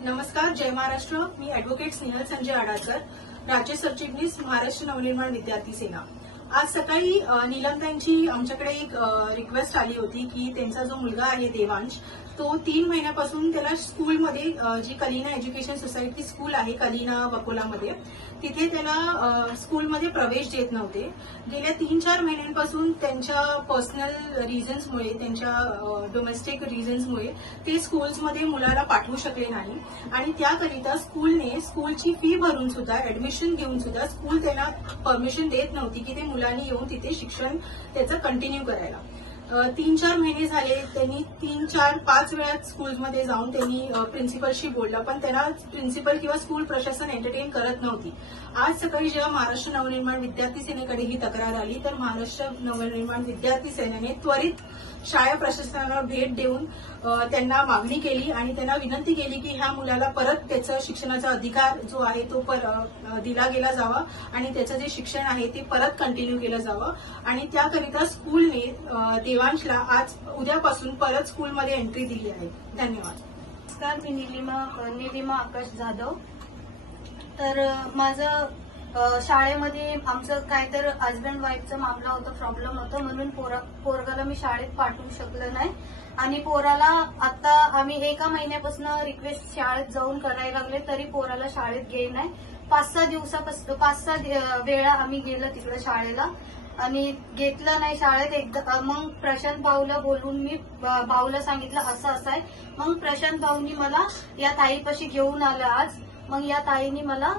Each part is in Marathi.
नमस्कार, जय महाराष्ट्र. मी ॲडव्होकेट स्नेहल संजय आडाकर, राज्य सरचिटणीस महाराष्ट्र नवनिर्माण विद्यार्थी सेना. आज सकाळी नीलमताईंची आमच्याकडे एक रिक्वेस्ट आली होती की त्यांचा जो मुलगा आहे देवांश, तो 3 महिन्यापासून त्याला स्कूलमध्ये जी कलिना एज्युकेशन सोसायटी स्कूल आहे कलिना वकोलामध्ये, तिथे त्याला स्कूलमध्ये प्रवेश देत नव्हते. गेल्या 3-4 महिन्यांपासून त्यांच्या पर्सनल रिझन्समुळे, त्यांच्या डोमेस्टिक रिझन्समुळे ते स्कूल्समध्ये मुलाला पाठवू शकले नाही आणि त्याकरिता स्कूलने स्कूलची फी भरून सुद्धा, ऍडमिशन घेऊन सुद्धा स्कूल त्यांना परमिशन देत नव्हती की ते मुलांनी येऊन तिथे शिक्षण त्याचं कंटिन्यू करायला. 3-4 महिने झाले. त्यांनी 3-4-5 वेळा स्कूलमध्ये जाऊन त्यांनी प्रिन्सिपलशी बोललं, पण त्यांना प्रिन्सिपल किंवा स्कूल प्रशासन एंटरटेन करत नव्हती. आज सकाळी जेव्हा महाराष्ट्र नवनिर्माण विद्यार्थी सेनेकडे ही तक्रार आली, तर महाराष्ट्र नवनिर्माण विद्यार्थी सेनेने त्वरित शाळा प्रशासनाला भेट देऊन त्यांना मागणी केली आणि त्यांना विनंती केली की ह्या मुलाला परत त्याचा शिक्षणाचा अधिकार जो आहे तो दिला गेला जावा आणि त्याचं जे शिक्षण आहे ते परत कंटिन्यू केलं जावं. आणि त्याकरिता स्कूलने देवांशला आज उद्यापासून परत स्कूलमध्ये एंट्री दिली आहे. धन्यवाद. नमस्कार, मी निलिमा आकाश जाधव. तर माझं शाळेमध्ये आमचं काय तर हजबंड वाईफचा मामला होता, प्रॉब्लेम होता, म्हणून पोरगाला मी शाळेत पाठवू शकलं नाही. आणि पोराला आता आम्ही 1 महिन्यापासून रिक्वेस्ट शाळेत जाऊन करायला लागले, तरी पोराला शाळेत गेले नाही. 5-6 दिवसापासून 5-6 वेळा आम्ही गेलो तिकडे शाळेला आणि घेतलं नाही शाळेत. एकदा मग प्रशांत भाऊला बोलून मी भाऊला सांगितलं असं असं आहे. मग प्रशांत भाऊनी मला या ताईपाशी घेऊन आलं आज. मग या ताईनी मला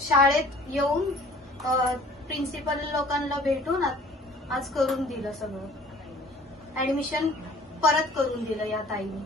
शाळेत येऊन प्रिन्सिपल लोकांना भेटून आज करून दिलं, सगळं ऍडमिशन परत करून दिलं या ताईने.